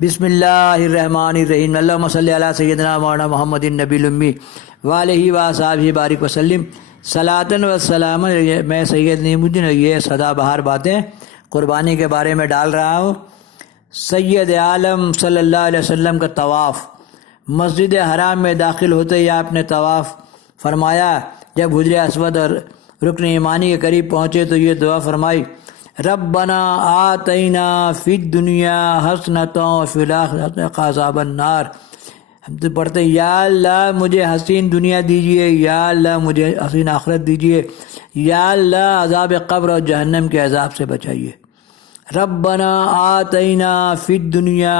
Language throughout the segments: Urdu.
بسم اللہ الرحمن الرحیم اللہم صلی علی سیدنا مولانا محمد النبی الامی وآلہ وصحبہ بارک وسلم صلاۃً و سلام۔ میں سید نعیم الدین یہ سدا بہار باتیں قربانی کے بارے میں ڈال رہا ہوں۔ سید عالم صلی اللہ علیہ وسلم کا طواف۔ مسجد حرام میں داخل ہوتے ہی آپ نے طواف فرمایا۔ جب حجر اسود اور رکن یمانی کے قریب پہنچے تو یہ دعا فرمائی، ربنا آتینا فی الدنیا حسنۃ وفی الآخرۃ عذاب النار۔ ہم تو پڑھتے ہیں یا اللہ مجھے حسین دنیا دیجیے، یا اللہ مجھے حسین آخرت دیجیے، یا اللہ عذاب قبر اور جہنم کے عذاب سے بچائیے۔ ربنا آتینا فی الدنیا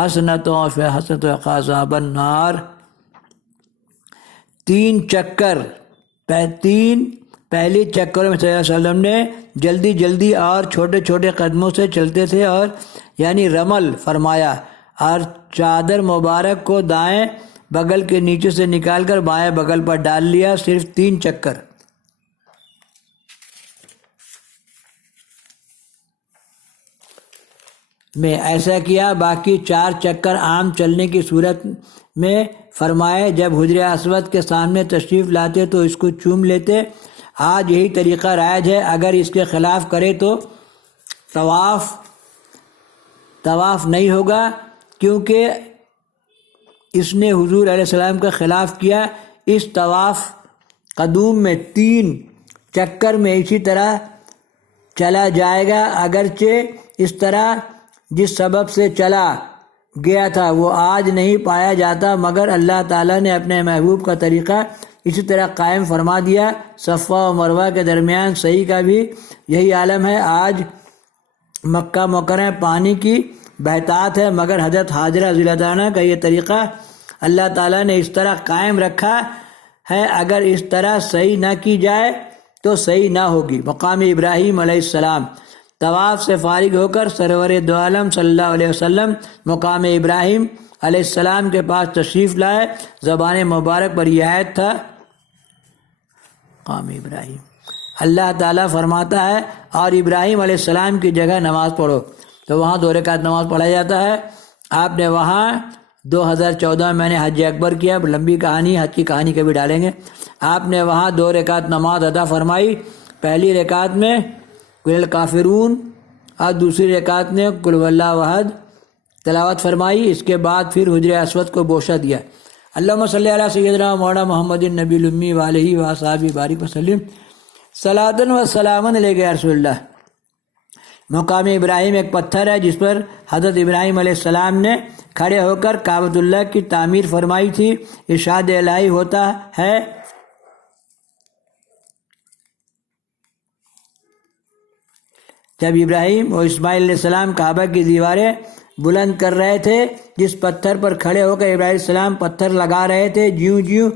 حسنۃ وفی الآخرۃ عذاب النار۔ 3 چکر، پہلی چکروں میں صلی اللہ علیہ وسلم نے جلدی اور چھوٹے چھوٹے قدموں سے چلتے تھے، اور یعنی رمل فرمایا، اور چادر مبارک کو دائیں بغل کے نیچے سے نکال کر بائیں بغل پر ڈال لیا۔ صرف 3 چکر میں ایسا کیا۔ باقی 4 چکر عام چلنے کی صورت میں فرمائے۔ جب حجر اسود کے سامنے تشریف لاتے تو اس کو چوم لیتے۔ آج یہی طریقہ رائج ہے۔ اگر اس کے خلاف کرے تو طواف نہیں ہوگا، کیونکہ اس نے حضور علیہ السلام کا خلاف کیا۔ اس طواف قدوم میں 3 چکر میں اسی طرح چلا جائے گا، اگرچہ اس طرح جس سبب سے چلا گیا تھا وہ آج نہیں پایا جاتا، مگر اللہ تعالیٰ نے اپنے محبوب کا طریقہ اسی طرح قائم فرما دیا۔ صفا و مروہ کے درمیان صحیح کا بھی یہی عالم ہے۔ آج مکہ مکرمہ پانی کی بہتات ہے، مگر حضرت حاجرہ رضی اللہ عنہ کا یہ طریقہ اللہ تعالیٰ نے اس طرح قائم رکھا ہے۔ اگر اس طرح صحیح نہ کی جائے تو صحیح نہ ہوگی۔ مقام ابراہیم علیہ السلام۔ طواف سے فارغ ہو کر سرور دو عالم صلی اللہ علیہ وسلم مقام ابراہیم علیہ السلام کے پاس تشریف لائے۔ زبان مبارک پر یہ آیت تھا، مقام ابراہیم، اللہ تعالیٰ فرماتا ہے اور ابراہیم علیہ السلام کی جگہ نماز پڑھو، تو وہاں 2 رکعت نماز پڑھا جاتا ہے۔ آپ نے وہاں 2014 میں نے حج اکبر کیا، لمبی کہانی، حج کی کہانی کبھی ڈالیں گے۔ آپ نے وہاں 2 رکعت نماز ادا فرمائی۔ پہلی رکعت میں قل الکافرون اور دوسری رکعت میں قل هو اللہ احد تلاوت فرمائی۔ اس کے بعد پھر حجر اسود کو بوسہ دیا۔ اللہم صلی علی سیدنا مولانا محمد النبی الامی وآلہ وصحبہ بارک وسلم صلاۃً و سلام علیک یا رسول اللہ۔ مقام ابراہیم ایک پتھر ہے جس پر حضرت ابراہیم علیہ السلام نے کھڑے ہو کر کعبۃ اللہ کی تعمیر فرمائی تھی۔ ارشاد الہی ہوتا ہے، جب ابراہیم اور اسماعیل علیہ السلام کعبہ کی دیواریں بلند کر رہے تھے، جس پتھر پر کھڑے ہو کر ابراہیم علیہ السلام پتھر لگا رہے تھے، جیوں جیوں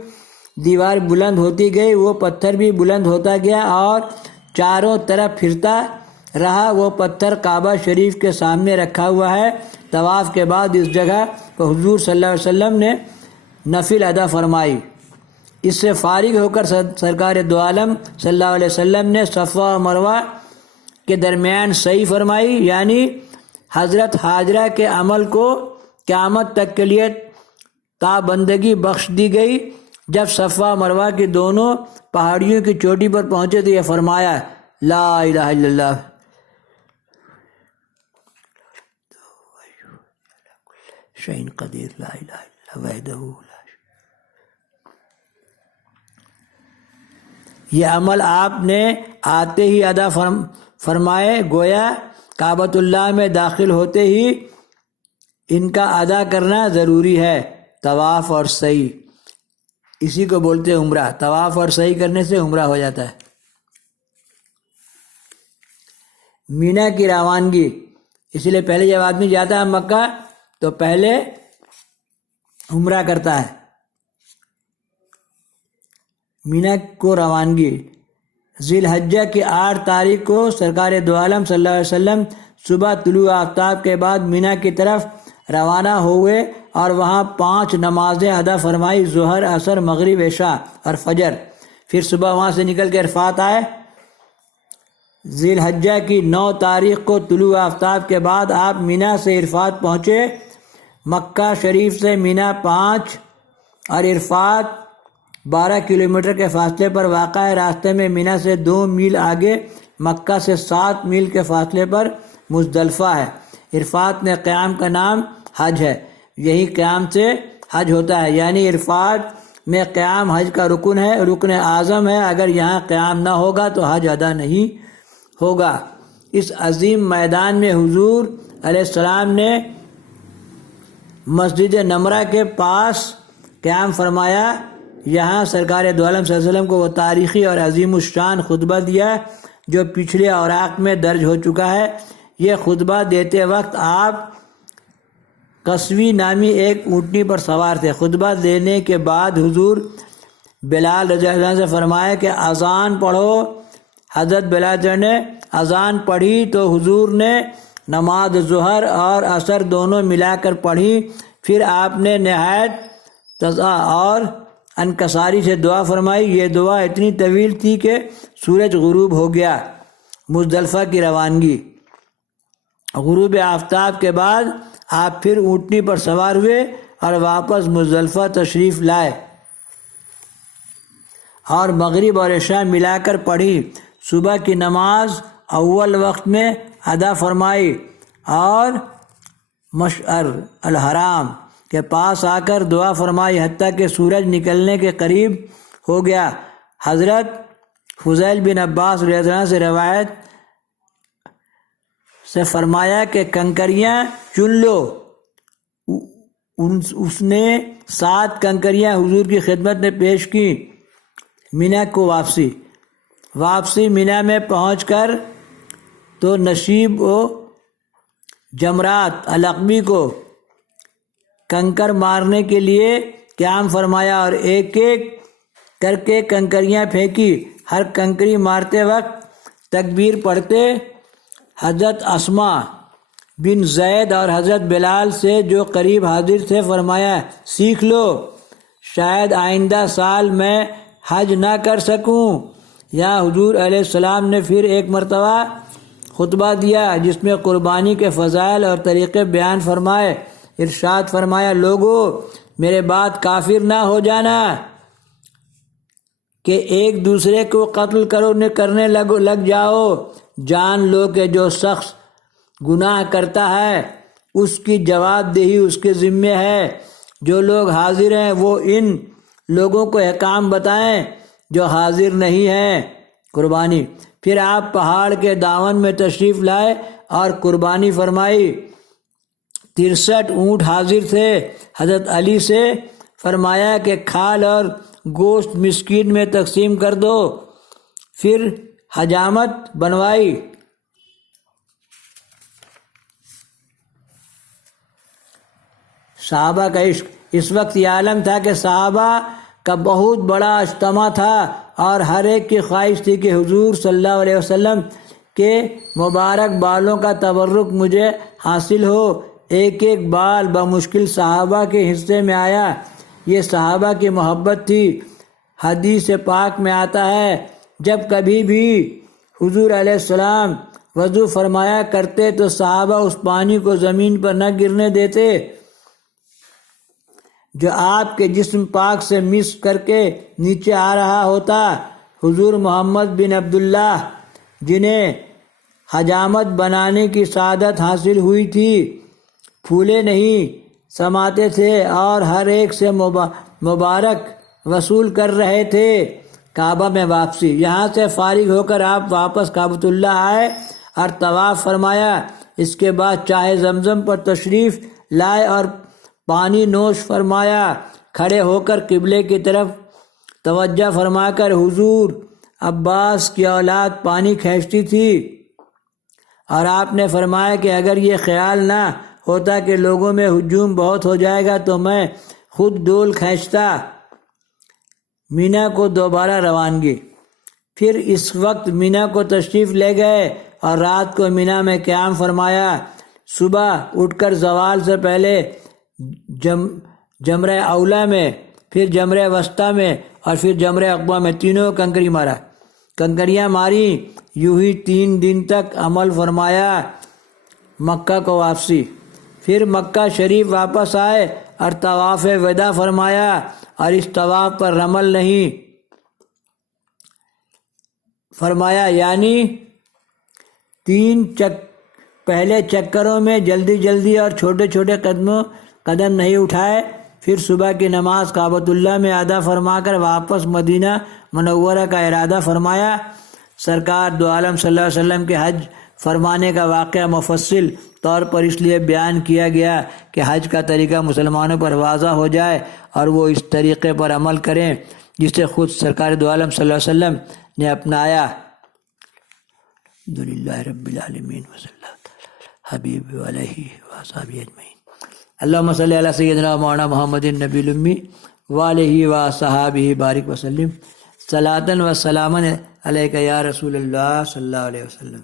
دیوار بلند ہوتی گئی وہ پتھر بھی بلند ہوتا گیا اور چاروں طرف پھرتا رہا۔ وہ پتھر کعبہ شریف کے سامنے رکھا ہوا ہے۔ طواف کے بعد اس جگہ پر حضور صلی اللہ علیہ وسلم نے نفل ادا فرمائی۔ اس سے فارغ ہو کر سرکار دو عالم صلی اللہ علیہ وسلم نے صفا و مروہ کے درمیان صحیح فرمائی، یعنی حضرت حاجرہ کے عمل کو قیامت تک کے لیے تابندگی بخش دی گئی۔ جب صفا مروہ کی دونوں پہاڑیوں کی چوٹی پر پہنچے تو یہ فرمایا، لا الہ الا اللہ شیء قدیر، لا الہ الا اللہ وحدہ لا یہ عمل آپ نے آتے ہی ادا فرمائے، گویا کعبۃ اللہ میں داخل ہوتے ہی ان کا ادا کرنا ضروری ہے۔ طواف اور سعی، اسی کو بولتے ہیں عمرہ۔ طواف اور سعی کرنے سے عمرہ ہو جاتا ہے۔ مینا کی روانگی، اس لیے پہلے جب آدمی جاتا ہے مکہ تو پہلے عمرہ کرتا ہے۔ مینا کو روانگی، ذی الحجہ کی 8 تاریخ کو سرکار دو عالم صلی اللہ علیہ وسلم صبح طلوع آفتاب کے بعد مینا کی طرف روانہ ہوئے اور وہاں 5 نمازیں ادا فرمائی، ظہر، عصر، مغرب، عشاء اور فجر۔ پھر صبح وہاں سے نکل کے عرفات آئے۔ ذی الحجہ کی 9 تاریخ کو طلوع آفتاب کے بعد آپ مینا سے عرفات پہنچے مکہ شریف سے مینا 5 اور عرفات 12 کلومیٹر کے فاصلے پر واقع ہے۔ راستے میں مینا سے 2 میل آگے مکہ سے 7 میل کے فاصلے پر مزدلفہ ہے۔ عرفات میں قیام کا نام حج ہے، یہی قیام سے حج ہوتا ہے، یعنی عرفات میں قیام حج کا رکن ہے، رکن اعظم ہے۔ اگر یہاں قیام نہ ہوگا تو حج ادا نہیں ہوگا۔ اس عظیم میدان میں حضور علیہ السلام نے مسجد نمرہ کے پاس قیام فرمایا۔ یہاں سرکار دو عالم صلی اللہ علیہ وسلم کو وہ تاریخی اور عظیم الشان خطبہ دیا جو پچھلے اوراق میں درج ہو چکا ہے۔ یہ خطبہ دیتے وقت آپ قصوی نامی ایک اونٹنی پر سوار تھے۔ خطبہ دینے کے بعد حضور بلال رضی اللہ عنہ سے فرمایا کہ اذان پڑھو۔ حضرت بلال نے اذان پڑھی تو حضور نے نماز ظہر اور عصر دونوں ملا کر پڑھی۔ پھر آپ نے نہایت تضا اور انکساری سے دعا فرمائی۔ یہ دعا اتنی طویل تھی کہ سورج غروب ہو گیا۔ مزدلفہ کی روانگی۔ غروب آفتاب کے بعد آپ پھر اونٹنی پر سوار ہوئے اور واپس مزدلفہ تشریف لائے اور مغرب اور عشاء ملا کر پڑھی۔ صبح کی نماز اول وقت میں ادا فرمائی اور مشعر الحرام کے پاس آ کر دعا فرمائی حتیٰ کہ سورج نکلنے کے قریب ہو گیا۔ حضرت فضیل بن عباس رضی اللہ عنہ سے روایت سے فرمایا کہ کنکریاں چن لو۔ اس نے 7 کنکریاں حضور کی خدمت میں پیش کی۔ مینا کو واپسی مینا میں پہنچ کر تو نشیب و جمرات العقبی کو کنکر مارنے کے لیے قیام فرمایا اور ایک ایک کر کے کنکریاں پھینکی۔ ہر کنکری مارتے وقت تکبیر پڑھتے حضرت اسما بن زید اور حضرت بلال سے جو قریب حاضر تھے فرمایا سیکھ لو، شاید آئندہ سال میں حج نہ کر سکوں۔ یا حضور علیہ السلام نے پھر ایک مرتبہ خطبہ دیا جس میں قربانی کے فضائل اور طریقے بیان فرمائے۔ ارشاد فرمایا لوگو میرے بعد کافر نہ ہو جانا کہ ایک دوسرے کو قتل کرنے لگ جاؤ۔ جان لو کہ جو شخص گناہ کرتا ہے اس کی جواب دہی اس کے ذمے ہے۔ جو لوگ حاضر ہیں وہ ان لوگوں کو احکام بتائیں جو حاضر نہیں ہیں۔ قربانی۔ پھر آپ پہاڑ کے دامن میں تشریف لائے اور قربانی فرمائی۔ 63 اونٹ حاضر تھے۔ حضرت علی سے فرمایا کہ کھال اور گوشت مسکین میں تقسیم کر دو۔ پھر حجامت بنوائی۔ صحابہ کا عشق۔ اس وقت یہ عالم تھا کہ صحابہ کا بہت بڑا اجتماع تھا اور ہر ایک کی خواہش تھی کہ حضور صلی اللہ علیہ وسلم کے مبارک بالوں کا تبرک مجھے حاصل ہو۔ ایک ایک بال بمشکل صحابہ کے حصے میں آیا۔ یہ صحابہ کی محبت تھی۔ حدیث پاک میں آتا ہے جب کبھی بھی حضور علیہ السلام وضو فرمایا کرتے تو صحابہ اس پانی کو زمین پر نہ گرنے دیتے جو آپ کے جسم پاک سے مس کر کے نیچے آ رہا ہوتا۔ حضور محمد بن عبداللہ جنہیں حجامت بنانے کی سعادت حاصل ہوئی تھی پھولے نہیں سماتے تھے اور ہر ایک سے مبارک وصول کر رہے تھے۔ کعبہ میں واپسی۔ یہاں سے فارغ ہو کر آپ واپس کعبۃ اللہ آئے اور طواف فرمایا۔ اس کے بعد چاہے زمزم پر تشریف لائے اور پانی نوش فرمایا۔ کھڑے ہو کر قبلے کی طرف توجہ فرما کر حضور عباس کی اولاد پانی کھینچتی تھی اور آپ نے فرمایا کہ اگر یہ خیال نہ ہوتا کہ لوگوں میں ہجوم بہت ہو جائے گا تو میں خود ڈول کھینچتا۔ مینا کو دوبارہ روانگی۔ پھر اس وقت مینا کو تشریف لے گئے اور رات کو مینا میں قیام فرمایا۔ صبح اٹھ کر زوال سے پہلے جمرہ اولا میں، پھر جمرہ وسطیٰ میں اور پھر جمرہ عقبہ میں تینوں کنکریاں ماری۔ یوں ہی 3 دن تک عمل فرمایا۔ مکہ کو واپسی۔ پھر مکہ شریف واپس آئے اور طواف وداع فرمایا، اور اس طواف پر رمل نہیں فرمایا، یعنی 3 پہلے چکروں میں جلدی اور چھوٹے چھوٹے قدم نہیں اٹھائے۔ پھر صبح کی نماز کعبۃ اللہ میں ادا فرما کر واپس مدینہ منورہ کا ارادہ فرمایا۔ سرکار دو عالم صلی اللہ علیہ وسلم کے حج فرمانے کا واقعہ مفصل طور پر اس لیے بیان کیا گیا کہ حج کا طریقہ مسلمانوں پر واضح ہو جائے اور وہ اس طریقے پر عمل کریں جسے خود سرکار دو عالم صلی اللہ علیہ وسلم نے اپنایا۔ الحمدللہ رب العالمین وصلی اللہ حبیب علیہ وصحبہ اجمعین۔ اللہم صلی علی سیدنا مولانا محمد النبی الامی وآلہ وصحابہ بارک وسلم، صلاۃ و سلاما علیک یا رسول اللہ صلی اللہ علیہ وسلم۔